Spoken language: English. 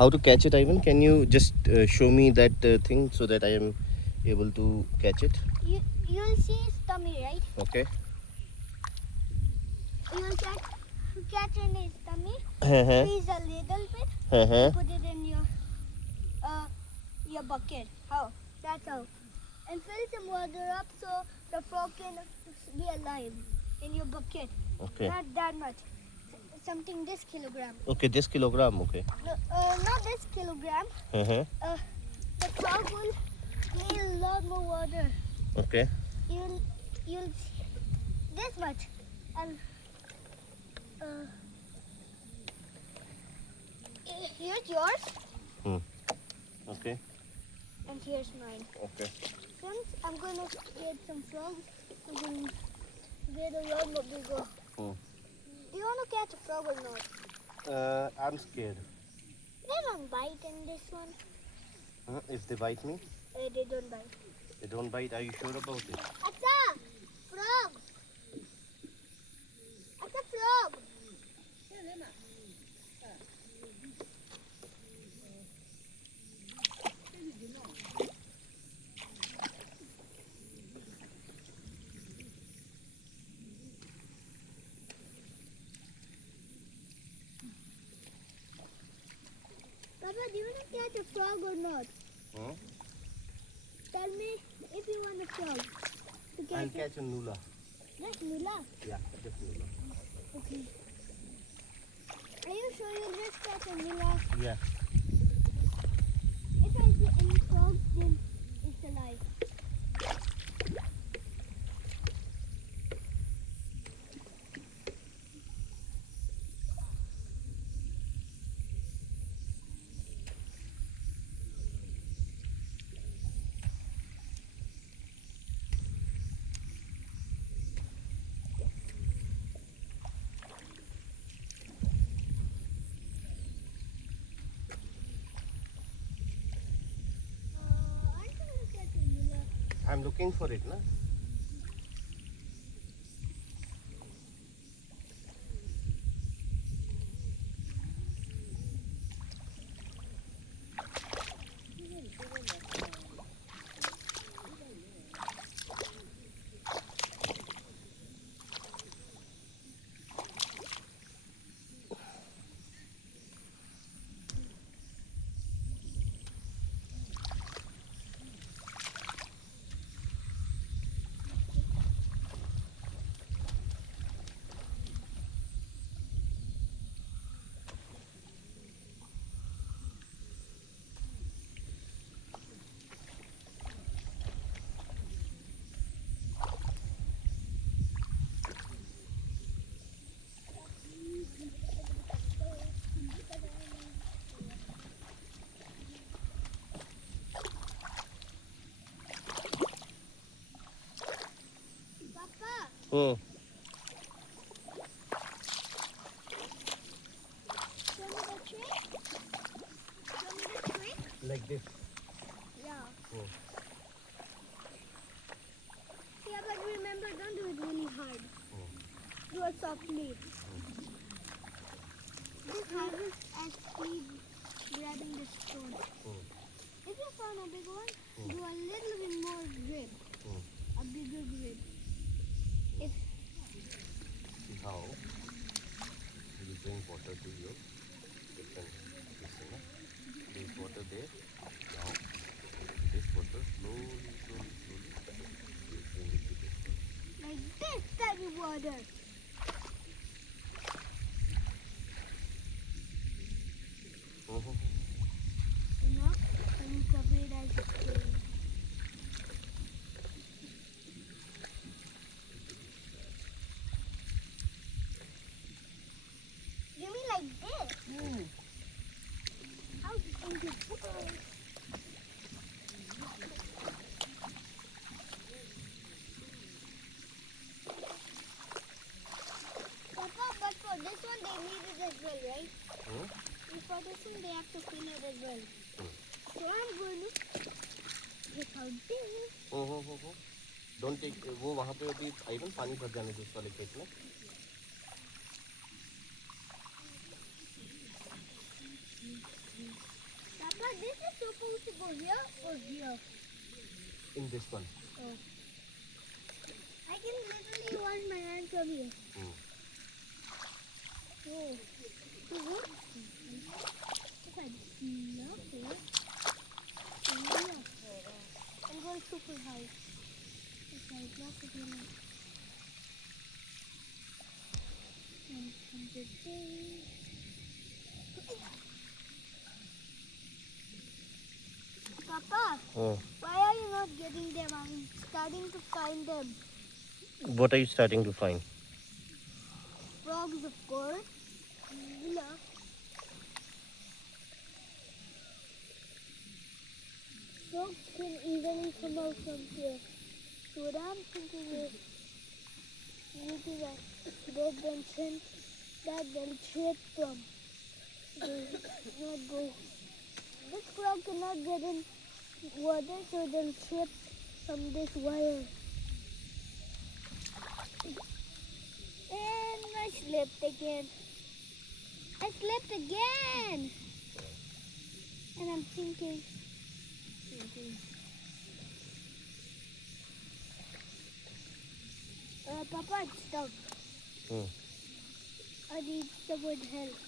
how to catch it, Ivan? Can you just show me that thing so that I am able to catch it? You'll see his tummy, right? Okay. You'll catch in his tummy. Uh-huh. Squeeze a little bit. Uh-huh. Put it in your bucket. How? That's how. And fill some water up so the frog can be alive in your bucket. Okay. Not that much. Something this kilogram. Okay, this kilogram. Okay. No, not this kilogram. Uh-huh. The frog will need a lot more water. Okay. You'll see this much, and here's yours. Okay. And here's mine. Okay. Since I'm gonna get some frogs, I'm gonna get a lot more bigger. Do you wanna catch a frog or not? I'm scared. They don't bite in this one. If they bite me? They don't bite. They don't bite. Are you sure about it? It's a frog. It's a frog. Papa, do you want to catch a frog or not? Tell me if you want a frog. I'll catch a nula. Just Nula? Yeah, just nula. Okay. Are you sure you'll just catch a Nula? Yeah. If I see any frogs, then it's alive. Aren't you going to catch a Nula? I'm looking for it, na? Papa, Hmm. show me the trick. Show me the trick. Like this. Yeah. Oh. Yeah, but remember, don't do it really hard. Do it softly. Just have it as speed grabbing the stone. If you found a big one, do a little bit more grip. A bigger grip. If See how you bring water to your different system. There is water there. Now this water slowly you bring it to this one. like this type of water. You know, when you cover it as a spoon. You mean like this? How do you think it works? Papa, but for this one they need it as well, right? And for this one they have to fill it as well. So I'm going to take out this. Don't take वो वहाँ पे अभी Ivan पानी भर जाने दो उस वाले खेत में. it supposed to go here or here? In this one. Oh. I can literally wash my hands from here. Oh. What? If I knock it, I'm going super high. If I knock it in, 100 days. Papa, why are you not getting them? I'm starting to find them. What are you starting to find? Frogs, of course. Look. Frogs can easily come out from here. So what I'm thinking is, using a red bench that they'll trip from. They not go. This frog cannot get in water, so they'll trip from this wire. And I slipped again. I slipped again. And I'm thinking. Papa, it's stuck. I need someone help.